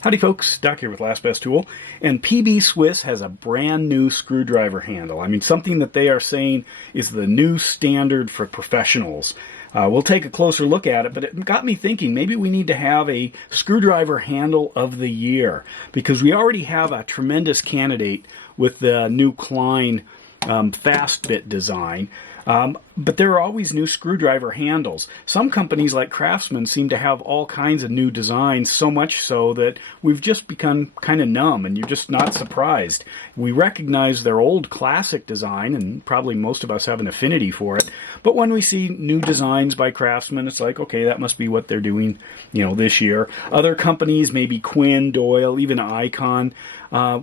Howdy folks, Doc here with Last Best Tool, and PB Swiss has a brand new screwdriver handle. I mean, something that they are saying is the new standard for professionals. We'll take a closer look at it, but it got me thinking maybe we need to have a screwdriver handle of the year, because we already have a tremendous candidate with the new Klein fast bit design. But there are always new screwdriver handles. Some companies like Craftsman seem to have all kinds of new designs, so much so that we've just become kind of numb and you're just not surprised. We recognize their old classic design, and probably most of us have an affinity for it, but when we see new designs by Craftsman, it's like, okay, that must be what they're doing, you know, this year. Other companies, maybe Quinn, Doyle, even Icon,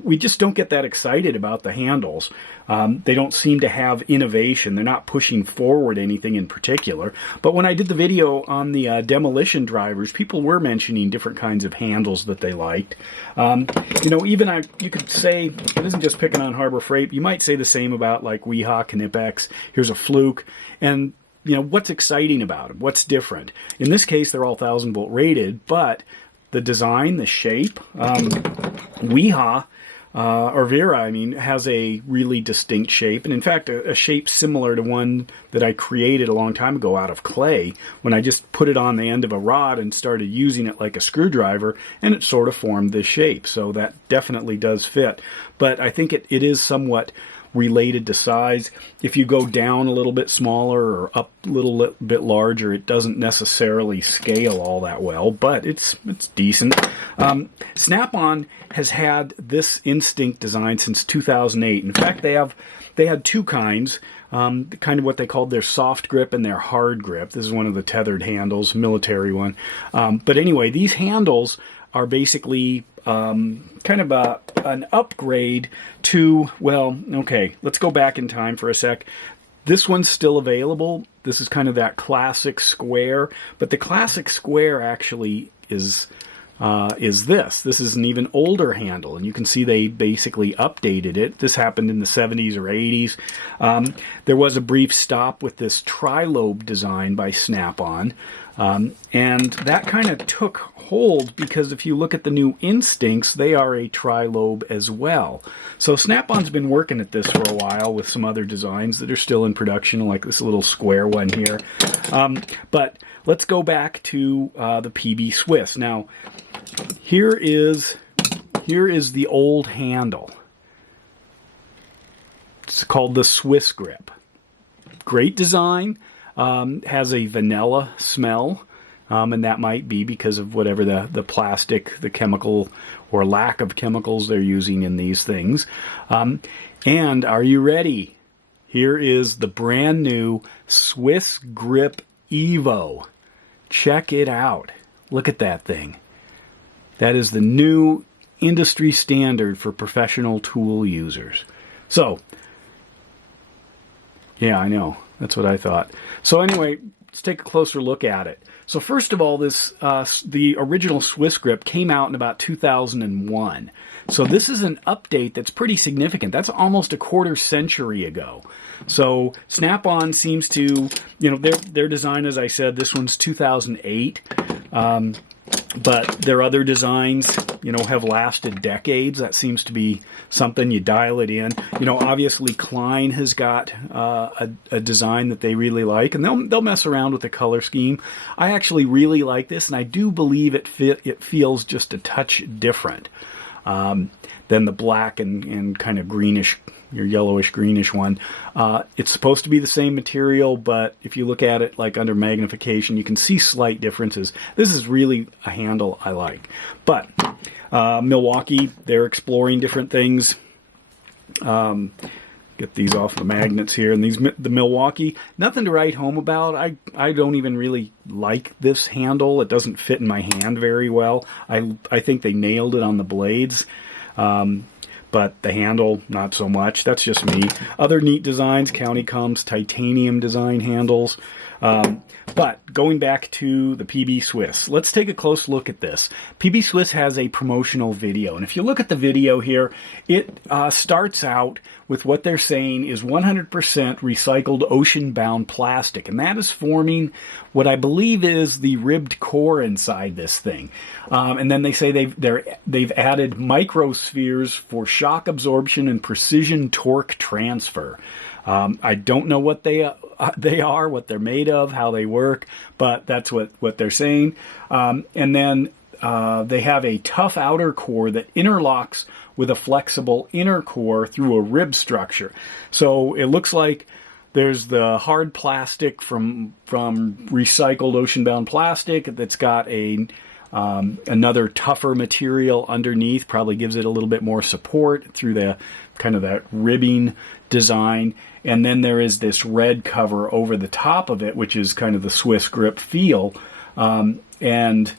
we just don't get that excited about the handles. They don't seem to have innovation. They're not pushing forward anything in particular. But when I did the video on the demolition drivers, people were mentioning different kinds of handles that they liked. You know, even you could say, it isn't just picking on Harbor Freight, you might say the same about like Weha, Knipex, here's a Fluke, and you know, what's exciting about them? What's different? In this case, they're all 1000 volt rated, but the design, the shape, Weha, or Vera, I mean, has a really distinct shape, and in fact a shape similar to one that I created a long time ago out of clay when I just put it on the end of a rod and started using it like a screwdriver, and it sort of formed this shape. So that definitely does fit, but I think it is somewhat related to size. If you go down a little bit smaller or up a little bit larger, it doesn't necessarily scale all that well, but it's decent. Snap-on has had this Instinct design since 2008. In fact, they had two kinds, kind of what they called their soft grip and their hard grip. This is one of the tethered handles, military one. But anyway, these handles are basically kind of an upgrade to, well, okay, let's go back in time for a sec. This one's still available. This is kind of that classic square, but the classic square actually is this. This is an even older handle, and you can see they basically updated it. This happened in the 70s or 80s. There was a brief stop with this tri-lobe design by Snap-on, and that kind of took hold because if you look at the new Instincts, they are a tri-lobe as well. So Snap-on's been working at this for a while with some other designs that are still in production, like this little square one here. But let's go back to the PB Swiss. Now, here is the old handle. It's called the SwissGrip. Great design. Has a vanilla smell, and that might be because of whatever the plastic, the chemical, or lack of chemicals they're using in these things. And are you ready? Here is the brand new SwissGrip Evo. Check it out. Look at that thing. That is the new industry standard for professional tool users. So, yeah, I know. That's what I thought. So anyway, let's take a closer look at it. So first of all, the original SwissGrip came out in about 2001. So this is an update that's pretty significant. That's almost a quarter century ago. So Snap-on seems to, you know, their design, as I said, this one's 2008. But their other designs, you know, have lasted decades. That seems to be something, you dial it in. You know, obviously Klein has got a design that they really like, and they'll mess around with the color scheme. I actually really like this, and I do believe it feels just a touch different than the black and kind of greenish, your yellowish greenish one. It's supposed to be the same material, but if you look at it like under magnification, you can see slight differences. This is really a handle I like. But Milwaukee, they're exploring different things. Get these off the magnets here, and the Milwaukee, nothing to write home about. I don't even really like this handle. It doesn't fit in my hand very well. I think they nailed it on the blades. But the handle, not so much. That's just me. Other neat designs, County Comps titanium design handles. But going back to the PB Swiss, let's take a close look at this. PB Swiss has a promotional video, and if you look at the video here, it starts out with what they're saying is 100% recycled ocean-bound plastic, and that is forming what I believe is the ribbed core inside this thing. And then they say they've added microspheres for shock absorption and precision torque transfer. I don't know what they are, what they're made of, how they work, but that's what they're saying. And then they have a tough outer core that interlocks with a flexible inner core through a rib structure. So it looks like there's the hard plastic from recycled ocean-bound plastic that's got another tougher material underneath, probably gives it a little bit more support through the kind of that ribbing design. And then there is this red cover over the top of it, which is kind of the SwissGrip feel. And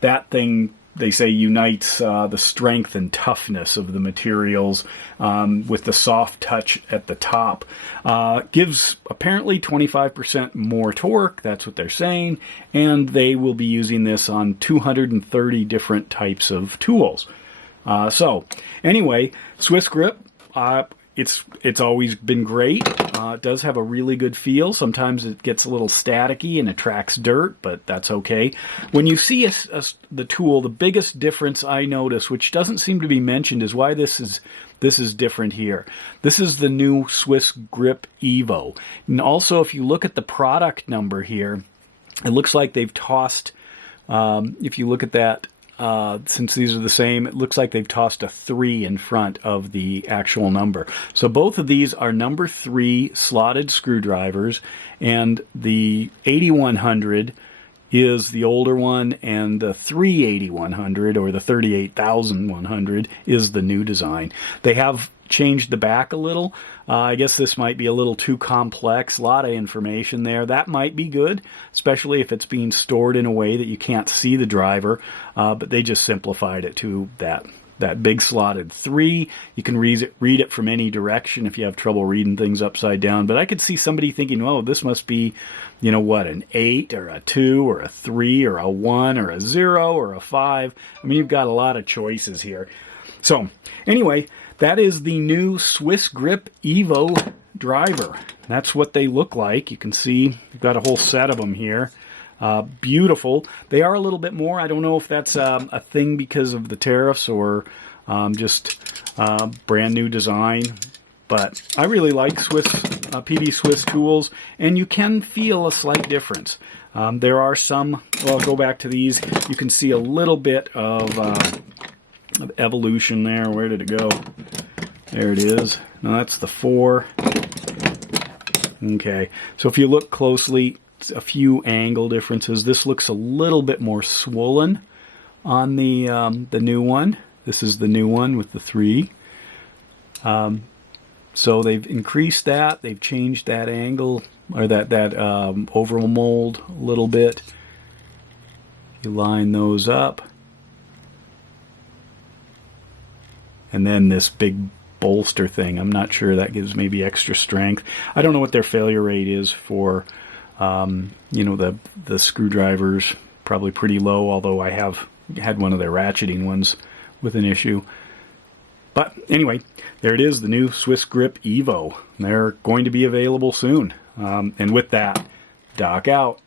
that thing, they say, unites the strength and toughness of the materials with the soft touch at the top. Gives apparently 25% more torque, that's what they're saying, and they will be using this on 230 different types of tools. So, anyway, SwissGrip, it's always been great. It does have a really good feel. Sometimes it gets a little staticky and attracts dirt, but that's okay. When you see the tool, the biggest difference I notice, which doesn't seem to be mentioned, is why this is different here. This is the new SwissGrip Evo. And also, if you look at the product number here, it looks like they've tossed, if you look at that, since these are the same, it looks like they've tossed a 3 in front of the actual number. So both of these are number 3 slotted screwdrivers, and the 8100 is the older one, and the 38100 or the 38100 is the new design. They have changed the back a little. I guess this might be a little too complex. A lot of information there. That might be good, especially if it's being stored in a way that you can't see the driver. But they just simplified it to that big slotted 3. You can read it from any direction if you have trouble reading things upside down. But I could see somebody thinking, oh, this must be, you know what, an 8 or a 2 or a 3 or a 1 or a 0 or a 5. I mean, you've got a lot of choices here. So, anyway, that is the new SwissGrip Evo driver. That's what they look like. You can see we've got a whole set of them here. Beautiful. They are a little bit more. I don't know if that's a thing because of the tariffs or just brand new design. But I really like PB Swiss tools, and you can feel a slight difference. There are some, well, I'll go back to these. You can see a little bit of evolution there. Where did it go? There it is. Now that's the 4. Okay, so if you look closely, a few angle differences. This looks a little bit more swollen on the new one. This is the new one with the 3. So they've increased that. They've changed that angle or that overall mold a little bit. You line those up. And then this big bolster thing, I'm not sure, that gives maybe extra strength. I don't know what their failure rate is for, you know, the screwdrivers. Probably pretty low, although I have had one of their ratcheting ones with an issue. But anyway, there it is, the new SwissGrip Evo. They're going to be available soon. And with that, Doc out.